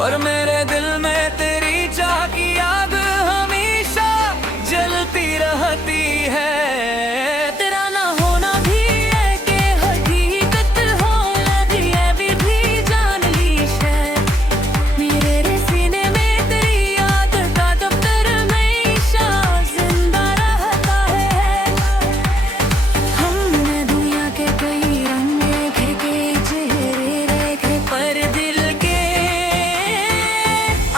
पर मेरे दिल में तेरी चाह की आग हमेशा जलती रहती है। तेरा ना होना भी है कि हकीकत हो लगी है भी जान ली है। मेरे सीने में तेरी याद का दफ्तर हमेशा जिंदा रहता है। हमने दुनिया के कई रंग देखे, कई चेहरे देखे, पर दिल के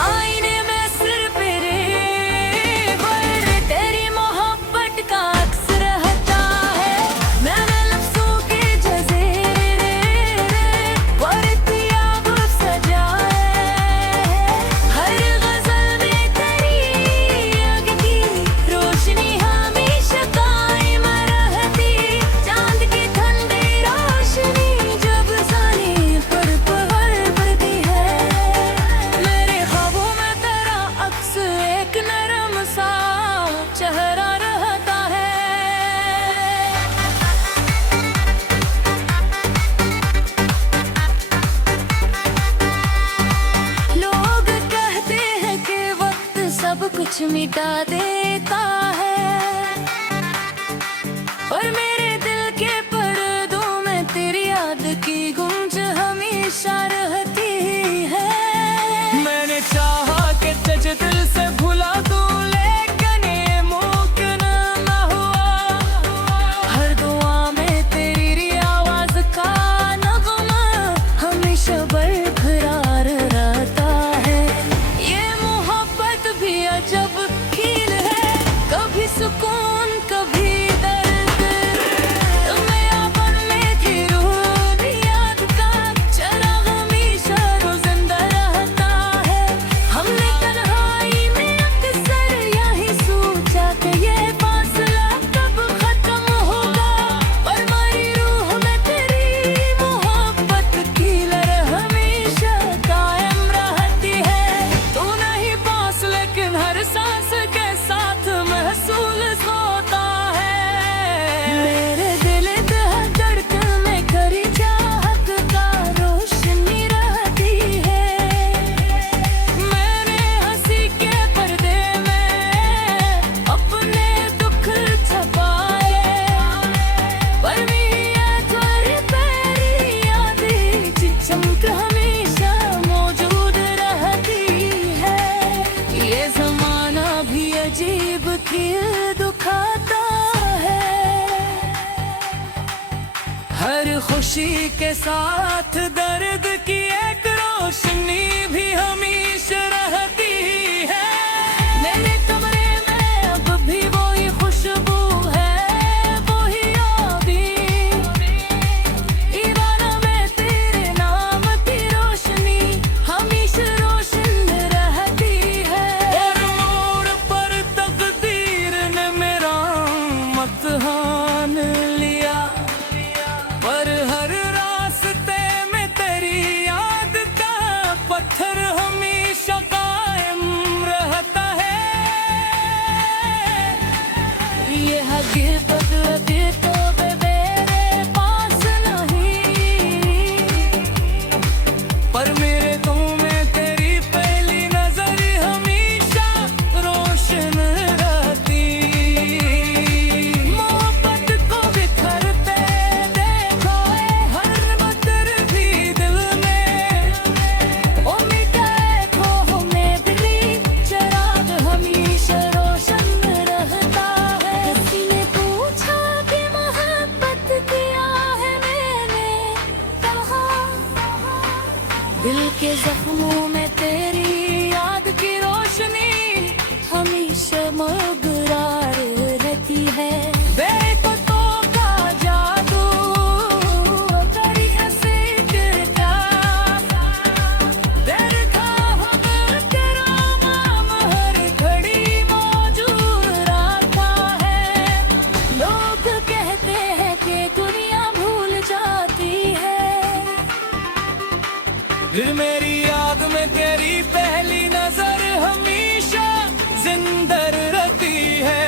आईने में सिर्फ तेरी मोहब्बत का अक्स रहता है। मैंने लफ्ज़ों के जज़ीरे पर याब सजाए, हर गज़ल में तेरी आग की रोशनी हमेशा कायम रहती। चांद की ठंडी रोशनी जब ज़मीन पर पहर पड़ती है, मेरे ख्वाबों में तेरा अक्स एक नरम सा चेहरा रहता है। लोग कहते हैं कि वक्त सब कुछ मिटा देता है, और मेरे दिल के पर्दों में तेरी याद की गूंज हमेशा रहती है। मैंने चाहा कि तुझे दिल से भुला दूं, लेकिन ये मुमकिन ना हुआ। हर दुआ में तेरी आवाज का नगमा हमेशा बरकरार रहता है। ये मोहब्बत भी अजब खेल है, कभी सुकून कभी दर्द। तुम्हें अपन में थी रूह याद का चराग हमेशा रोज़िंदा रहता है। हमने तन्हाई में अक्सर यही सोचा कि ये फासला कब खत्म होगा, पर हमारी रूह में तेरी मोहब्बत की लहर हमेशा कायम रहती है। तू नहीं पास लेकिन हर सांस के साथ महसूस होता है। मेरे दिल धड़कन में खरी चाहत का रोशनी रहती है। मैंने हंसी के पर्दे में अपने दुख छुपाए, पर मेरी तेरी यादें चमक हमेशा मौजूद रहती है। ये ज़माना भी अजीब खेल दिखाता है, हर खुशी के साथ दर्द की एक रोशनी भी हमेशा रहती है। मेरे कमरे में अब भी वही खुशबू है, वही यादें। दीवाना में तेरे नाम की रोशनी हमेशा रोशन रहती है। और मोड़ पर तकदीर ने मेरा इम्तिहान लिया, पर हर रास्ते में तेरी याद का पत्थर हमेशा कायम रहता है। ये हकीकत अभी तो मेरे पास नहीं, पर मेरे दिल में तेरी पहली नजर हमेशा रोशन रहती। मोहब्बत को बिखरते देखो, हर बदर भी दिल में उम्मीद है खो में बिजली चराग हमेशा रोशन रहता है। किसी ने पूछा कि मोहब्बत किया है मैंने कहा, दिल के जख्मों में तेरी याद की रोशनी हमेशा मगरार रहती है। बेपतों का जादू तेरी हंसी का देखा हम तेरा नाम हर घड़ी मौजूद रहता है। लोग कहते हैं कि दुनिया भूल जाती है, फिर मेरी याद में तेरी पहली नजर हमेशा जिंदा रहती है।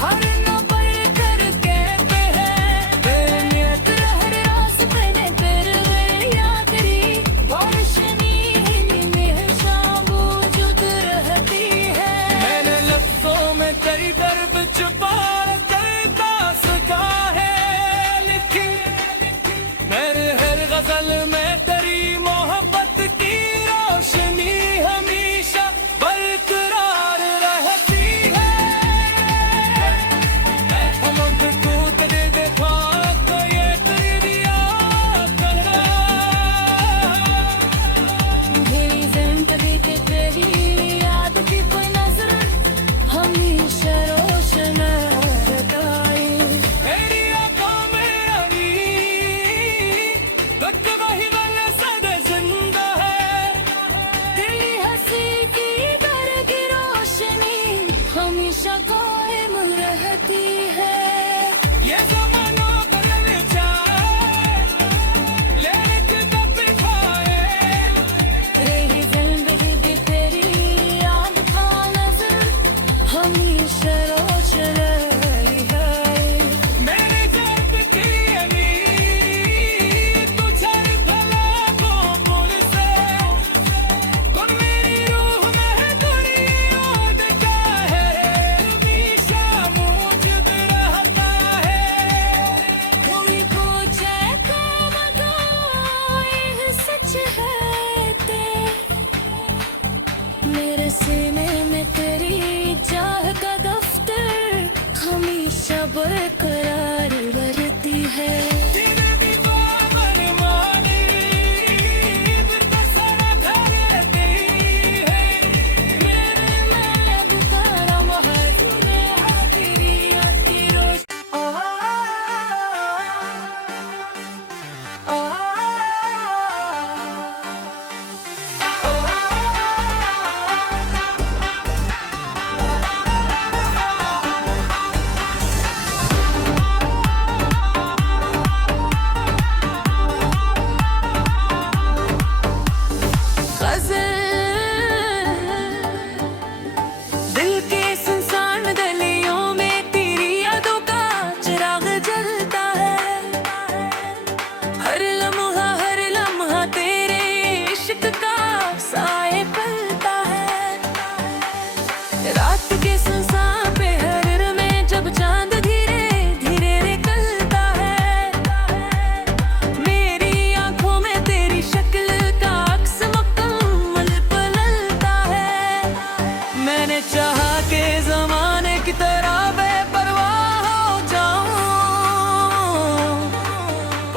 हर नंबर करके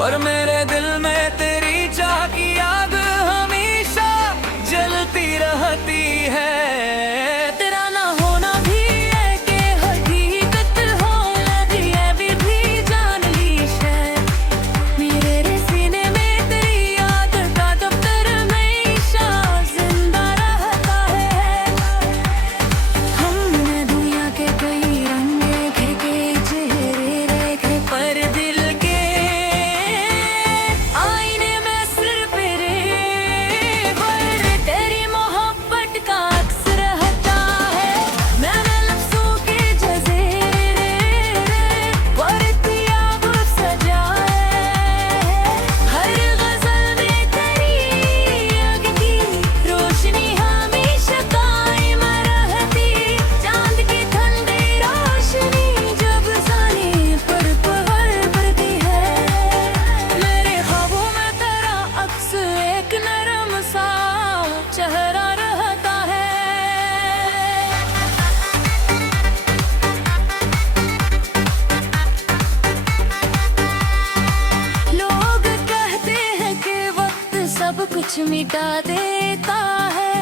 पर मेरे दिल में तेरी चाह की आग हमेशा जलती रहती है। तेरा ना होना भी है कि हकीकत हो लगी है भी जान ली शायद। मेरे सीने में तेरी याद का दफ्तर हमेशा जिंदा रहता है। हमने दुनिया के कई रंग देखे के चेहरे देखे पर दिल के आईने में सिर्फ पर तेरी मोहब्बत का अक्स रहता है। मैंने लफ्ज़ों के जज़ीरे पर अब सजाए है। हर गज़ल में तेरी आग की रोशनी हमेशा कायम रहती। चांद की ठंडी रोशनी जब ज़मीन पर पहर पड़ती है। मेरे ख्वाबों में तेरा अक्स एक नरम सा चेहरा रहता है। लोग कहते हैं कि वक्त सब कुछ मिटा देता है,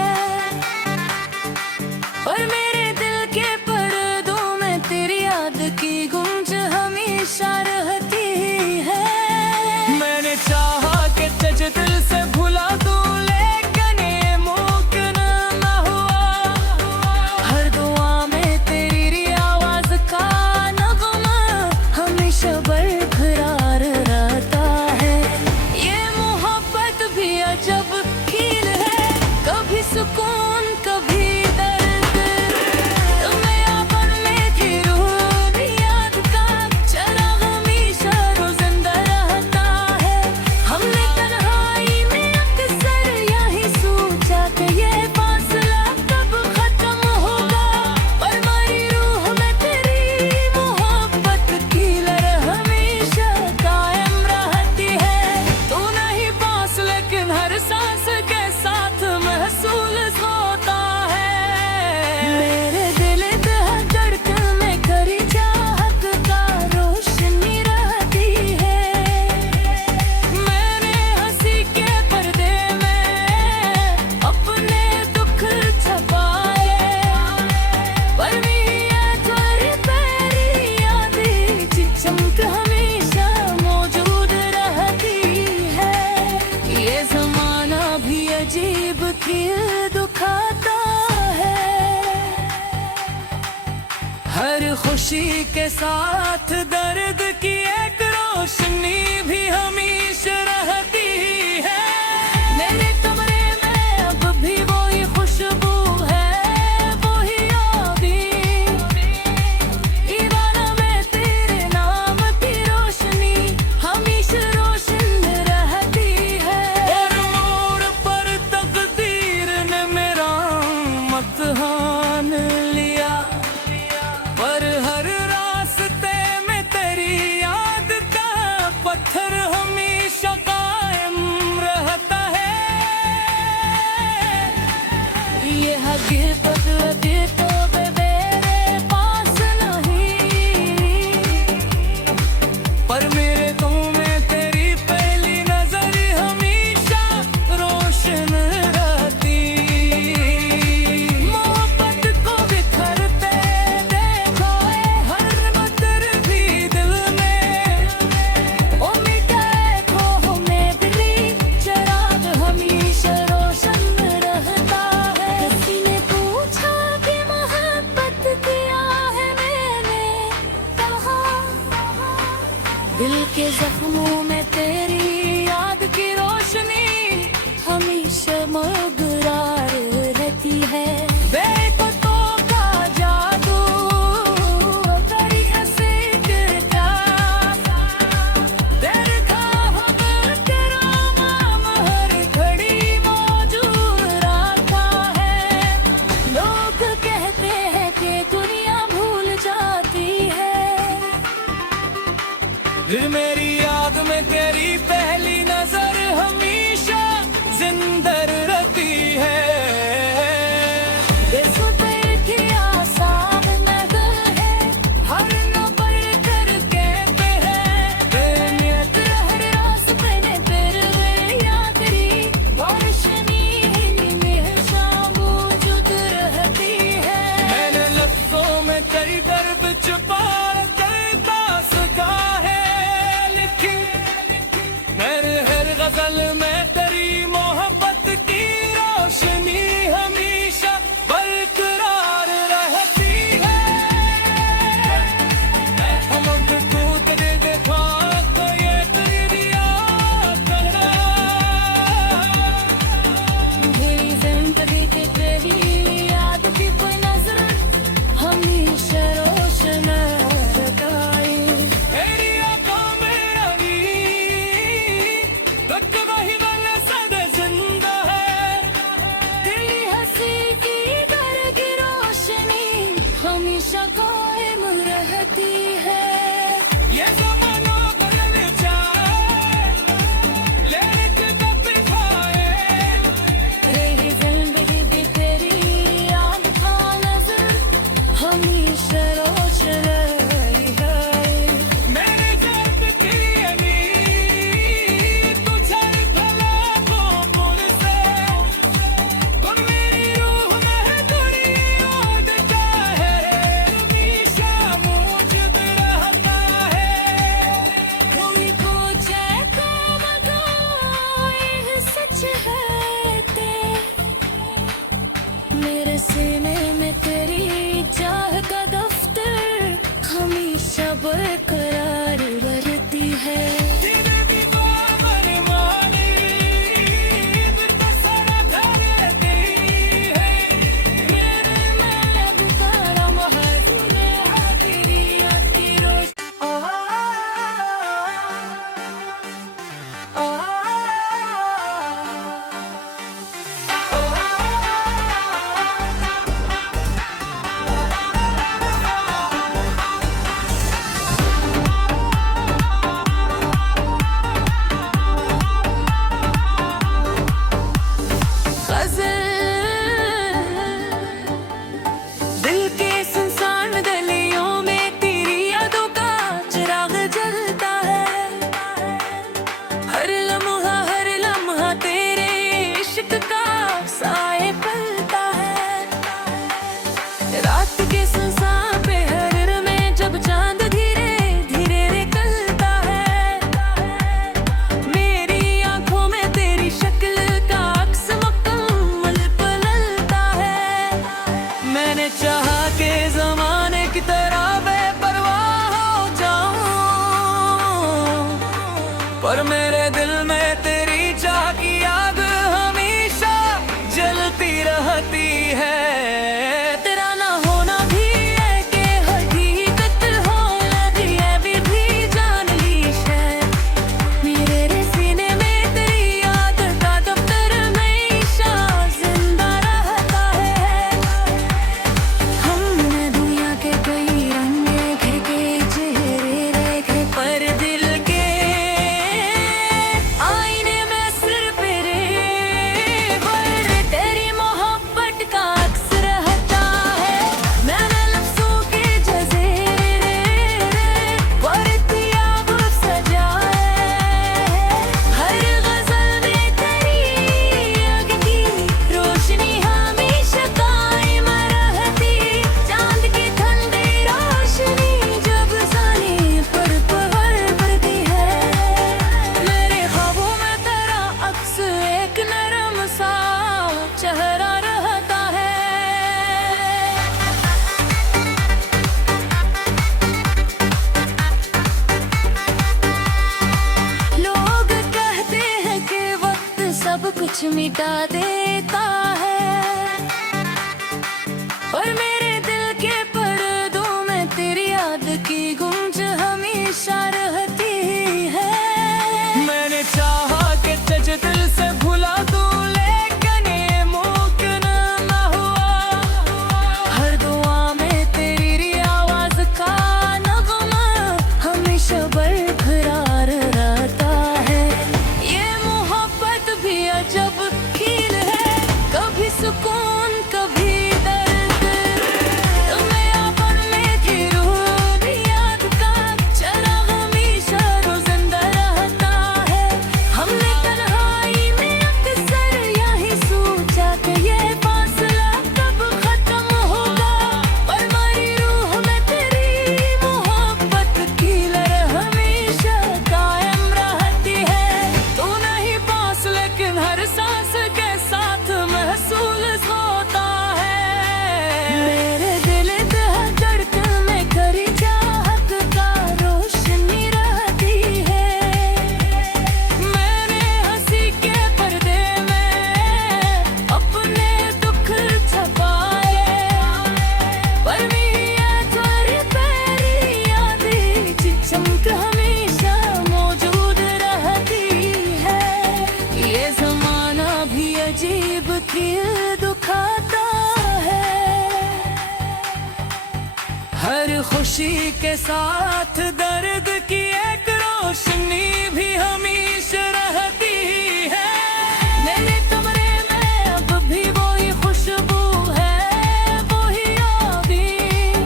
पर मेरे दिल के पर्दों में तेरी याद की गूंज हमेशा रहती है। मैंने चाहा कि तुझे दिल से भुला दूं, लेकिन ये मुमकिन न हुआ। हर दुआ में तेरी आवाज का नगमा हमेशा बरकरार रहता है। ये मोहब्बत भी अजब खेल है, कभी सुकून कभी दर्द। तुम्हें अपन में थी रूह याद का चराग हमेशा रोज़िंदा रहता है। हमने तन्हाई में अक्सर यही सोचा कि ये फासला कब खत्म होगा, पर हमारी रूह में तेरी मोहब्बत की लहर हमेशा कायम रहती है। तू नहीं पास लेकिन हर सांस के साथ महसूस होता है। मेरे दिल धड़कन में करी चाहत का रोशनी रहती है। मैंने हंसी के पर्दे में अपने दुख छुपाए, पर मेरी तेरी यादें चमक हमेशा मौजूद रहती है। ये ज़माना भी अजीब खेल दिखाता है, हर खुशी के साथ दर्द की एक रोशनी भी हमेशा रहती है। मेरे कमरे में अब भी वही खुशबू है, वही यादें। दीवाना में तेरे नाम की रोशनी हमेशा रोशन रहती है। और मोड़ पर तकदीर ने मेरा इम्तिहान लिया, पर हर रास्ते में तेरी याद का पत्थर हमेशा कायम रहता है। ये हकीकत अभी तो मेरे पास नहीं, पर मेरे तो में तेरी पहली नजर हमेशा रोशन रहती। मोहब्बत को बिखरते देखो हर बदर भी दिल में। उम्मीद है खो में बिली चराग हमेशा रोशन रहता है। किसी ने पूछा कि मोहब्बत किया है मैंने कहा, दिल के जख्मों में तेरी याद की रोशनी हमेशा मगरार रहती है। बेपतों का जादू तेरी हंसी गिरता, तेरे ख्वाब तेरा नाम हर घड़ी मौजूद रहता है। लोग कहते हैं कि दुनिया भूल जाती है, फिर मेरी याद में तेरी पहली नजर हमेशा जिंदा रहती है। इस पे की आसान नजर है, हर नंबर करके पे है। बेनियत हर पर मेरे दिल में तेरी चाह की आग हमेशा जलती रहती है। तेरा ना होना भी है कि हकीकत हो लगी है भी जान ली शायद। मेरे सीने में तेरी याद का दफ्तर हमेशा जिंदा रहता है। हमने दुनिया के कई रंग देखे, चेहरे देखे, पर दिल के आईने में सिर तेरे पर तेरी मोहब्बत का अक्स रहता है। मैंने लफ्जों के जज़ीरे पर तियाब सजाए, हर गज़ल में तेरी आग की रोशनी हमेशा कायम रहती। चांद की ठंडी रोशनी जब ज़मीं पर पड़ती है, मेरे ख्वाबों में तेरा अक्स एक नरम सा चेहरा रहता है। लोग कहते हैं कि वक्त सब कुछ मिटा देता है, और मेरे दिल के पर्दों में तेरी याद की गूंज हमेशा रहती है। मैंने चाहा कि तुझे दिल से भुला दूं, लेकिन ये मुमकिन न हुआ। हर दुआ में तेरी आवाज का नगमा हमेशा बरकरार रहता है। ये मोहब्बत भी अजब खेल है, कभी सुकून कभी दर्द। तुम्हें अपन में थी रूह याद का चराग हमेशा रोज़िंदा रहता है। हमने तन्हाई में अक्सर यही सोचा कि ये फासला कब खत्म होगा, पर हमारी रूह में तेरी मोहब्बत की लहर हमेशा कायम रहती है। तू नहीं पास लेकिन हर सांस के साथ महसूस होता है। मेरे दिल धड़कन में करी चाहत का रोशनी रहती है। मैंने हंसी के पर्दे में अपने दुख छुपाए, पर मेरी तुम्हारी प्यारी यादें चमक हमेशा मौजूद रहती है। ये ज़माना भी अजीब खेल दिखाता है, हर खुशी के साथ दर्द की एक रोशनी भी हमेशा रहती है। मेरे कमरे में अब भी वही खुशबू है, वही यादें।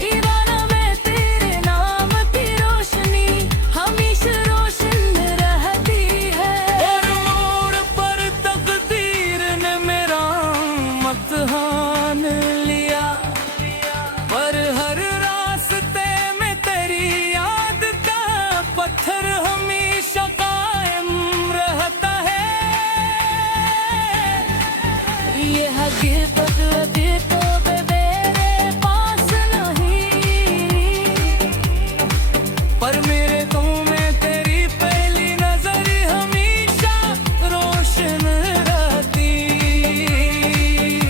दीवाना में तेरे नाम की रोशनी हमेशा रोशन रहती है। और मोड़ पर तकदीर ने मेरा इम्तिहान लिया, पर हर रास्ते में तेरी याद का पत्थर हमेशा कायम रहता है। ये हकीकत अभी तो मेरे पास नहीं, पर मेरे तुम में तेरी पहली नजर हमेशा रोशन रहती।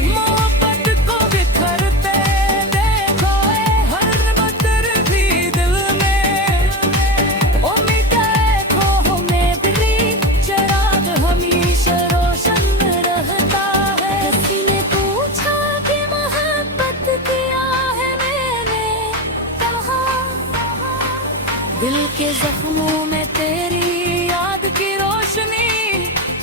मोहब्बत को बिखरते देखो हर बदर भी दिल में, उम्मीद है खो में भी चराग हमेशा रोशन रहता है। किसी ने पूछा कि मोहब्बत किया है मैंने कहा, दिल के जख्मों में तेरी याद की रोशनी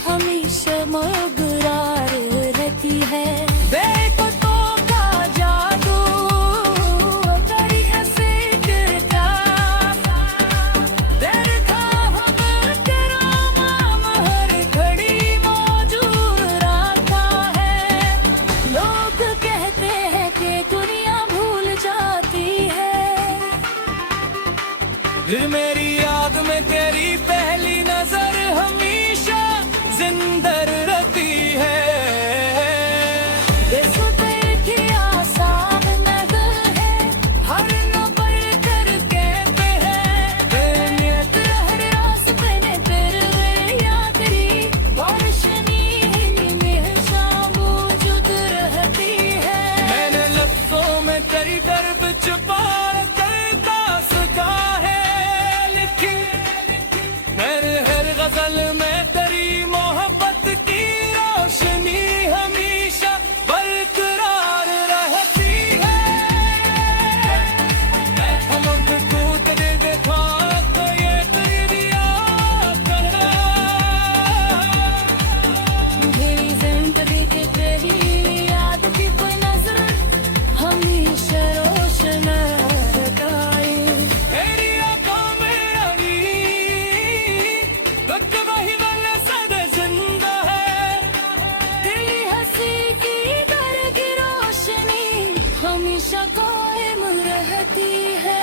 हमेशा मगरार रहती है। देखो तो का जादू तेरी हंसी गिरता, तेरे ख्वाब तेरा नाम हर घड़ी मौजूद रहता है। लोग कहते हैं कि दुनिया भूल जाती है, फिर मेरी याद में तेरी पहली नजर हमेशा जिंदा रहती है। देखो तेरी आसान नजर है, हर नंबर कर कहते हैं, नियत हर गजल में तेरी मोहब्बत की रोशनी हमेशा बरकरार रहती है। हमक कूद देखा तो ये तेरी याद मेरी जिंदगी की तेरी याद की कोई नजर हमेशा रोशन रहती मेरी आंखों में रवि वक्त वही वाला सदा जिंदा है। तेरी हंसी की घर की रोशनी हमेशा कायम रहती है।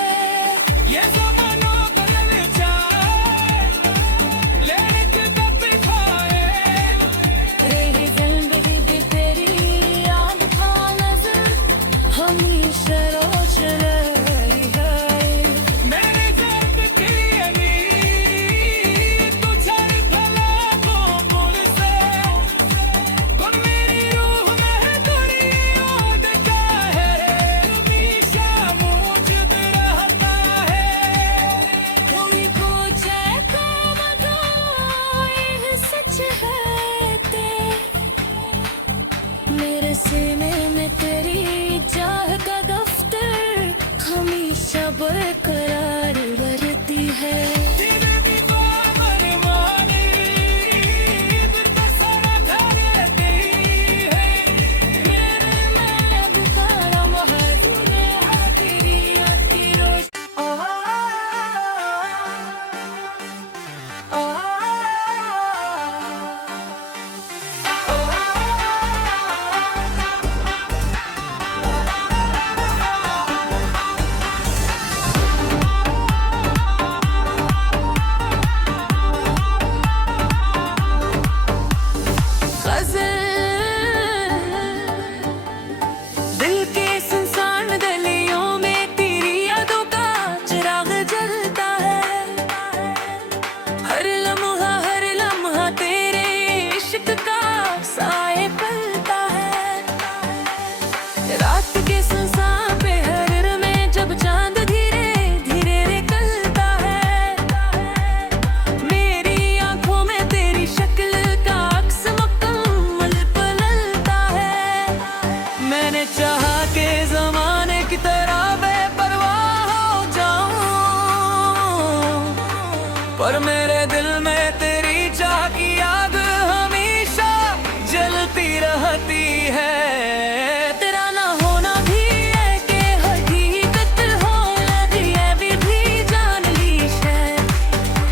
ये ज़माना बदल जाए लेकिन कब खाए तेरी जिंदगी की तेरी याद का नजर हमेशा रोशन है। मेरे दर्द की अली तू झड़ भला को पुल से तुम मेरी रूह में तेरी याद का है हमेशा मौजूद रहता है। कोई पूछे को बताओ ये सच है ते मेरे सीने में तेरी चाह का दफ्तर हमेशा बरकरार रहती है। तेरे दीवार मनमानी तो सारा घर तेरी है। मेरे महब तारा महजूने तेरी आती रोश दिल के सुनसान गलियों में तेरी यादों का चिराग जलता है। हर लम्हा तेरे इश्क का साए पलता है। रात के सुनसान पहर में जब चांद धीरे धीरे निकलता है मेरी आंखों में तेरी शक्ल का अक्स मुकम्मल पलता है। मैंने चाहा के जमाने की तरह बेपरवाह हो जाऊं पर मेरे दिल में तेरी चाह की आग हमेशा जलती रहती है। तेरा ना होना भी है कि हकीकत हो लगी है भी जान ली है।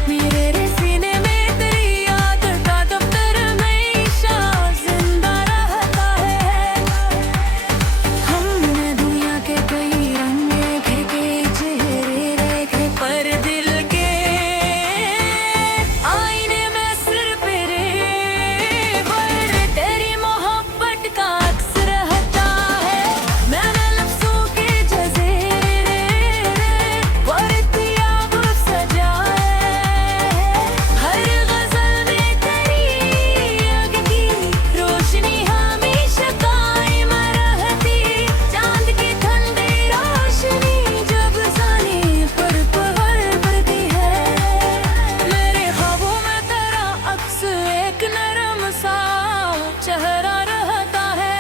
मेरे सीने में तेरी याद का दफ्तर हमेशा जिंदा रहता है। हमने दुनिया के कई रंग देखे चेहरे देखे पर दिल के आईने में सिर्फ पर तेरी मोहब्बत का अक्स रहता है। मैंने लफ्ज़ों के जज़ीरे वर्तियाब सजाए हर गज़ल में तेरी आग की रोशनी हमेशा कायम रहती। चांद की ठंडी रोशनी जब सानी पर पहर पड़ती है मेरे ख्वाबों में तेरा अक्स एक नरम सा चेहरा रहता है।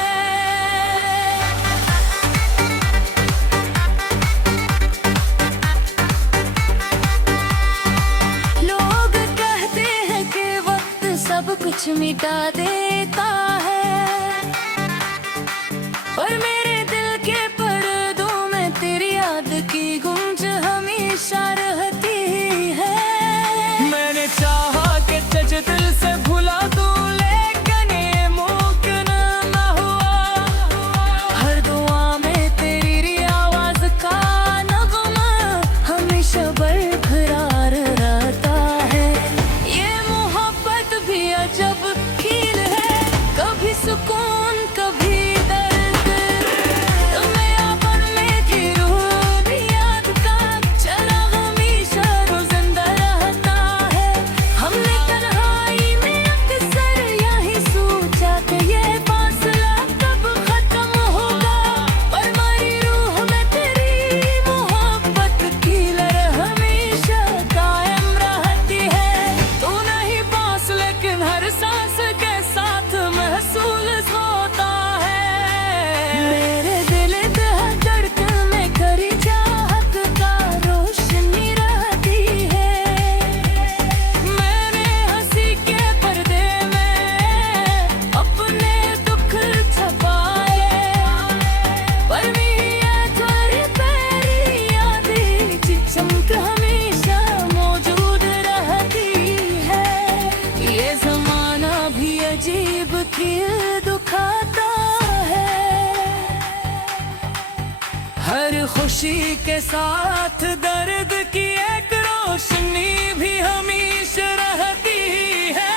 लोग कहते हैं कि वक्त सब कुछ मिटा देता है और मेरे दिल के पर्दों में तेरी याद की गूंज हमेशा रहती है। मैंने चाहा कि सच दिल से भुला दूं लेकिन ये मुमकिन न हुआ। हर दुआ में तेरी आवाज का नगमा हमेशा बरकरार रहता है। ये मोहब्बत भी अजब खेल है खुशी के साथ दर्द की एक रोशनी भी हमेशा रहती है।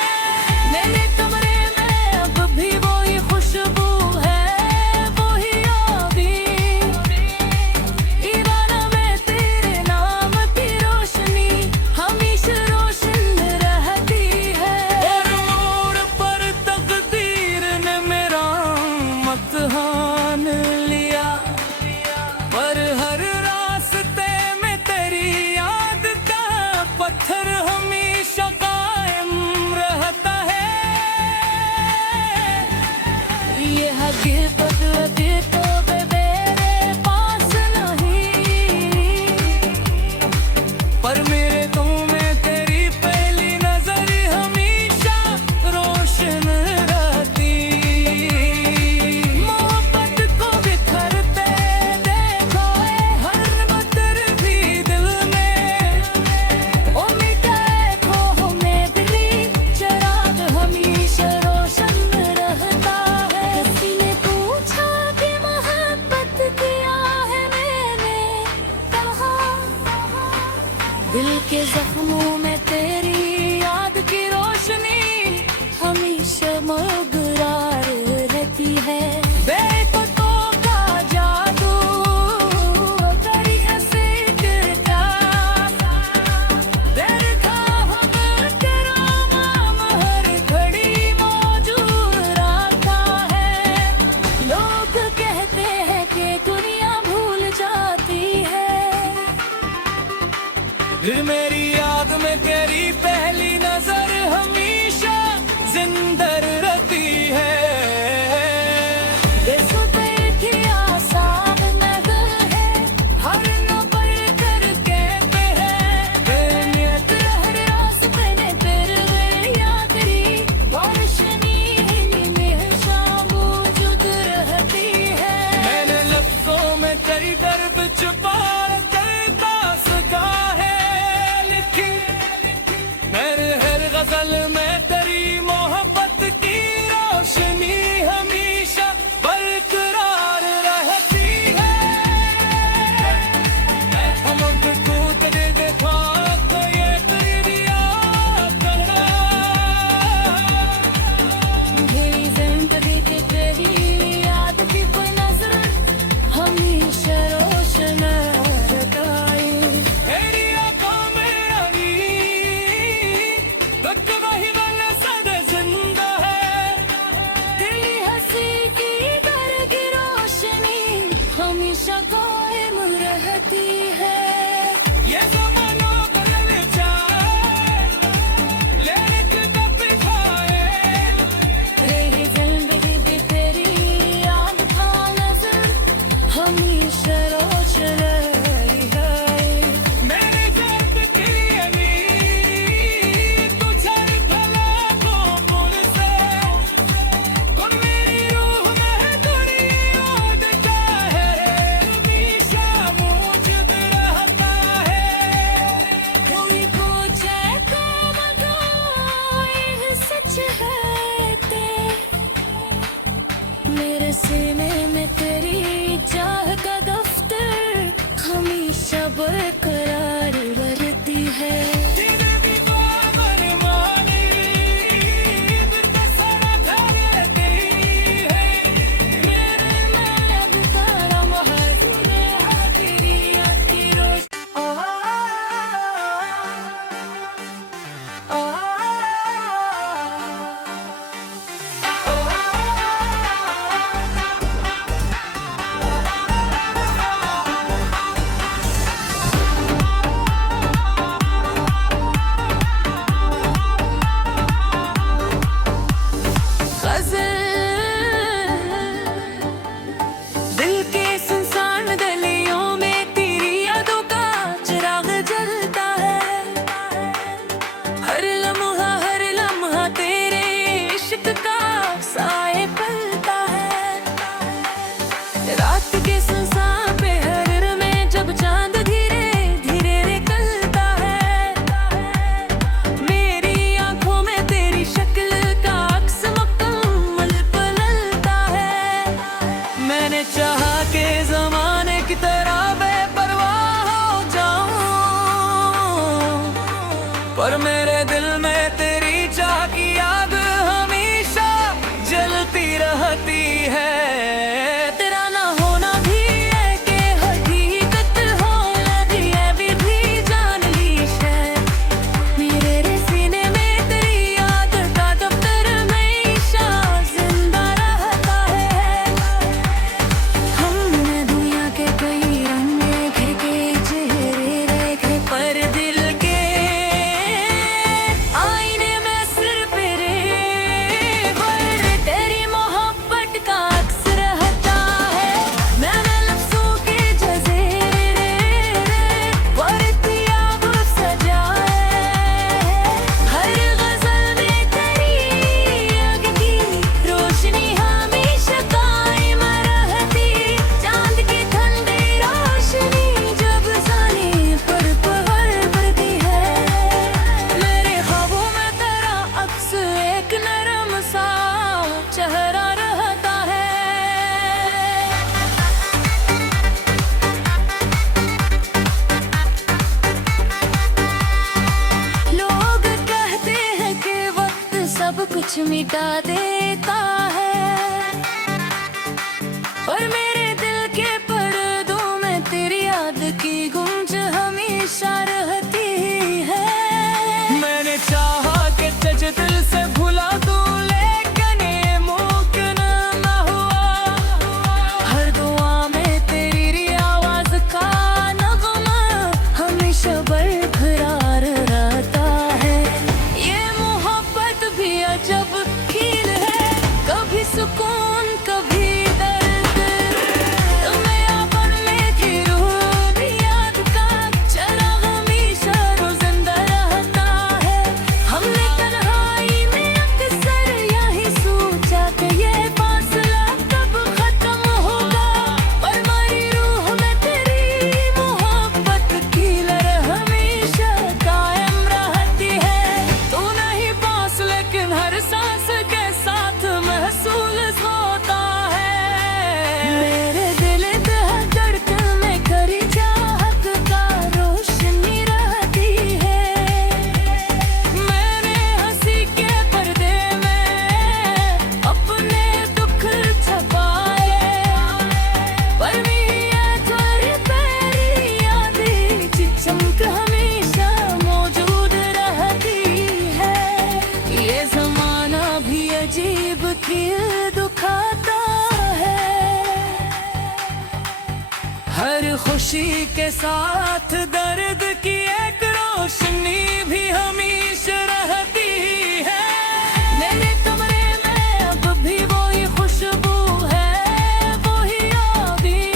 मेरे कमरे में अब भी वही खुशबू है, वही यादें। दीवाना मैं तेरे नाम की रोशनी हमेशा रोशन रहती है। और मोड़ पर तकदीर ने मेरा इम्तिहान लिया, पर हर रास्ते में तेरी याद का पत्थर हमेशा कायम रहता है। ये हकीकत तो मेरे पास नहीं, पर मेरे तो में तेरी पहली नजर हमेशा रोशन रहती। मोहब्बत को बिखरते देखो हर बदर भी दिल में, ओ मिटाए खो में दिली चिराग हमेशा रोशन रहता है। किसी ने पूछा कि मोहब्बत किया है मैंने कहा, दिल के जख्मों में तेरी याद की रोशनी हमेशा मगरार रहती है। बेपतों का जादू तेरी हंसी का, तेरे ख्वाब में तेरा नाम हर घड़ी मौजूद रहता है। लोग कहते हैं कि दुनिया भूल जाती है, फिर मेरी याद में तेरी पहली नजर हमेशा जिंदा रहती है। बेसुध थी आसान नजर है, हर नंबर करके पे है। नियत हर रास्ते में तेरे याद री रोशनी हमेशा मौजूद रहती है। मैंने लफ्जों में तेरी दर्द छुपा करता सका है, मेरे हर गजल में तेरी मोहब्बत की रोशनी हमें पर मेरे दिल में तेरी चाह की आग हमेशा जलती रहती है। तेरा ना होना भी है कि हकीकत हो लगी है भी जान ली है। मेरे सीने में तेरी याद का दफ्तर हमेशा जिंदा रहता है। हमने दुनिया के कई रंग देखे के चेहरे देखे पर दिल के आईने में सिर्फ तेरी मोहब्बत का अक्स रहता है। मैंने लफ्ज़ों के जज़ीरे पर अब सजाए हर गज़ल में तेरी आग की रोशनी हमेशा कायम रहती। चांद की ठंडी रोशनी जब ज़मीन पर पहर पड़ती है। मेरे ख्वाबों में तेरा अक्स एक नरम सा चेहरा रहता है। लोग कहते हैं कि वक्त सब कुछ मिटा देता है, और मेरे दिल के पर्दों में तेरी याद की गूंज हमेशा रहती है। मैंने चाहा कि सच दिल से भुला दूं, लेकिन ये मुमकिन ना हुआ। हर दुआ में तेरी आवाज का नगमा हमेशा बरकरार रहता है। ये मोहब्बत भी अजब खेल है, कभी सुकून कभी दर्द। तुम्हें अपन में थी रूह याद का चराग हमेशा रोज़िंदा रहता है। हमने तन्हाई में अक्सर यही सोचा कि ये फासला कब खत्म होगा, पर हमारी रूह में तेरी मोहब्बत की लहर हमेशा कायम रहती है। तू नहीं पास लेकिन हर सांस के साथ महसूस होता है। मेरे दिल धड़कन में खरी चाहत का रोशनी रहती है। मैंने हंसी के पर्दे में अपने दुख छुपाए, पर मेरी तेरी यादें चमक हमेशा मौजूद रहती है। ये ज़माना भी अजीब खेल दिखाता है, हर खुशी के साथ दर्द की एक रोशनी भी हमेशा रहती है। मेरे कमरे में अब भी वही खुशबू है, वही यादें।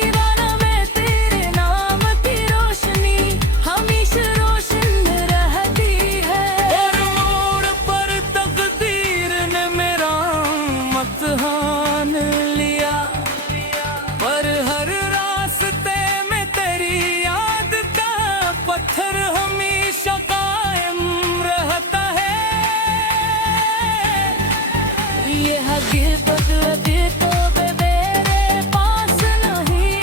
ईराना में तेरे नाम की रोशनी हमेशा रोशन रहती है। और मोड़ पर तकदीर ने मेरा इम्तिहान लिया, पर हर रास्ते में तेरी याद का पत्थर हमेशा कायम रहता है। ये हकीकत अभी तो मेरे पास नहीं,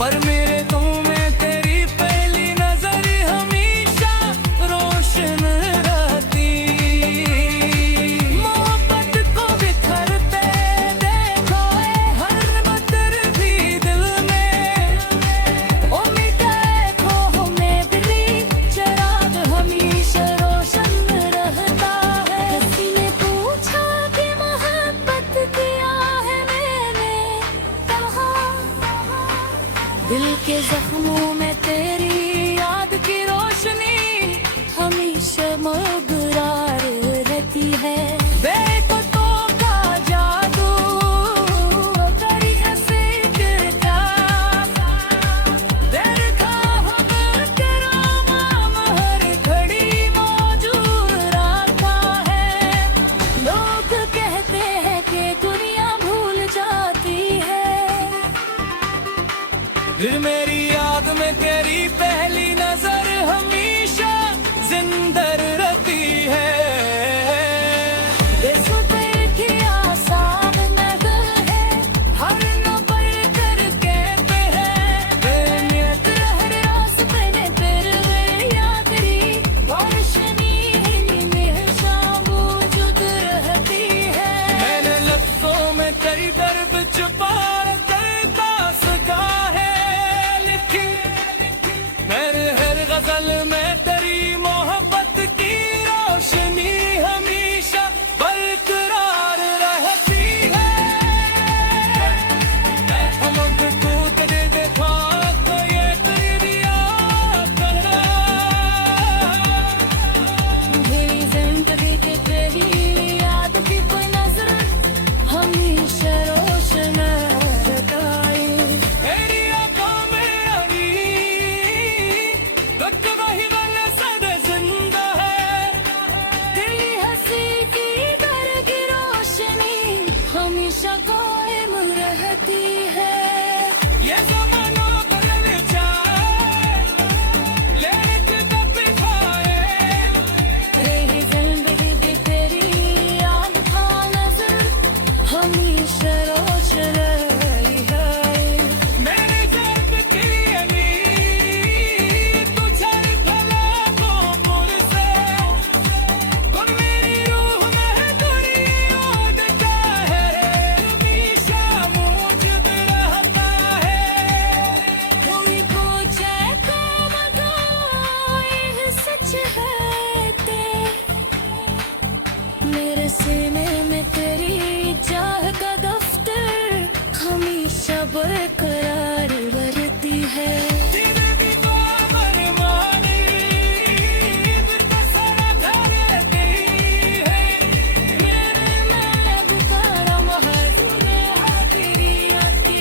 पर मेरे तो में तेरी पहली नजर हमेशा रोशन रहती। मोहब्बत को बिखरते देखो हर बदर भी दिल में, उम्मीद खो में भी चराग हमेशा रोशन रहता है। किसी ने पूछा कि मोहब्बत किया है मैंने कहा, दिल के जख्मों में तेरी याद की रोशनी हमेशा मगरार रहती है। बेपतों का जादू तेरी हंसी का देखा हम तेरा नाम हर घड़ी मौजूद रखा है। लोग कहते हैं कि दुनिया भूल जाती है, फिर मेरी याद में तेरी पहली नजर हमेशा जिंदा रहती है। ये सुबह की आसान नजर है, हर नंबर करके पे है। नियत हर गल में तेरी मोहब्बत की रोशनी हमेशा बरकरार रहती है। हम तू तेरे देखा तो ये तेरी याद मेरी जिंदगी की तेरी याद की कोई नजर हमेशा रोशन रहती। तेरी आंखों में अभी तक वही गल सदा जिंदा है। तेरी हंसी की घर की रोशनी हमेशा कायम रहती है। ये ज़माना बदल जाए लेकिन तब भी खाए। तेरी जिंदगी की तेरी याद का नजर हमेशा रोशन रही है। मेरे दर्द की अमीर तू छड़ भला को पुर से पर मेरी रूह में तेरी याद का है हमेशा मौजूद रहता है। कोई पूछे तो बताओ ये सच है ते मेरे सीने में तेरी चाह का दफ्तर हमेशा बरकरार रहती है। तेरे भी तो बरमानी फिर तो सारा घर गई है। मेरे महब सारा महजूने है तेरी याद की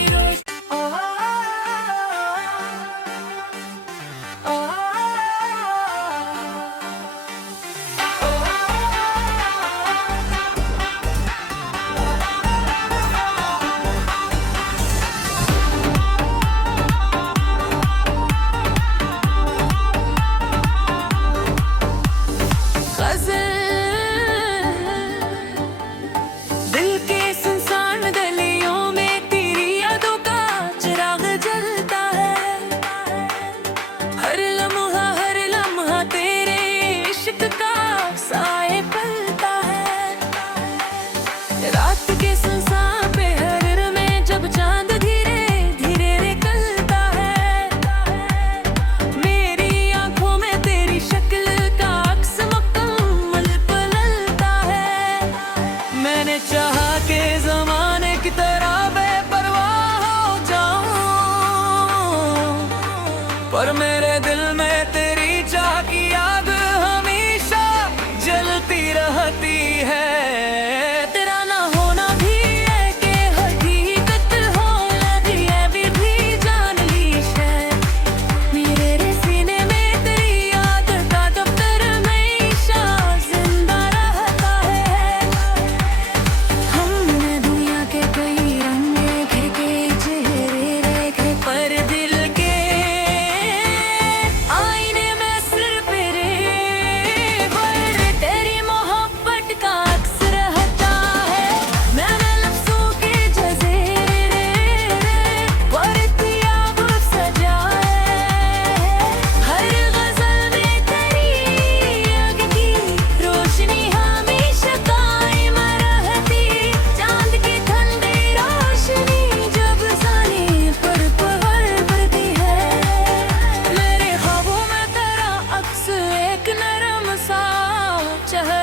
दिल के सुनसान गलियों में तेरी यादों का चिराग जलता है। हर लम्हा तेरे इश्क का साए पलता है। रात के सुनसान पहर में जब चांद धीरे धीरे निकलता है। मेरी आंखों में तेरी शक्ल का अक्स मुकम्मल पलता है। मैंने चाहा के जमाने की तरह बेपरवाह हो जाऊं पर मेरे दिल में तेरी चाह की आग हमेशा जलती रहती है। तेरा ना होना भी है कि हकीकत हो लगी है भी जान ली है। मेरे सीने में तेरी याद का दफ्तर हमेशा जिंदा रहता है। हमने दुनिया के कई रंग देखे के चेहरे देखे पर दिल के आईने में सिर्फ पर तेरी मोहब्बत का अक्स रहता है। मैंने लफ्जों के जज़ीरे याब सजाए हर गजल में तेरी आग की रोशनी हमेशा कायम रहती। चांद की ठंडी रोशनी जब जाने पर पड़ती है। मेरे ख्वाबों में तेरा अक्स एक नरम सा चेहरा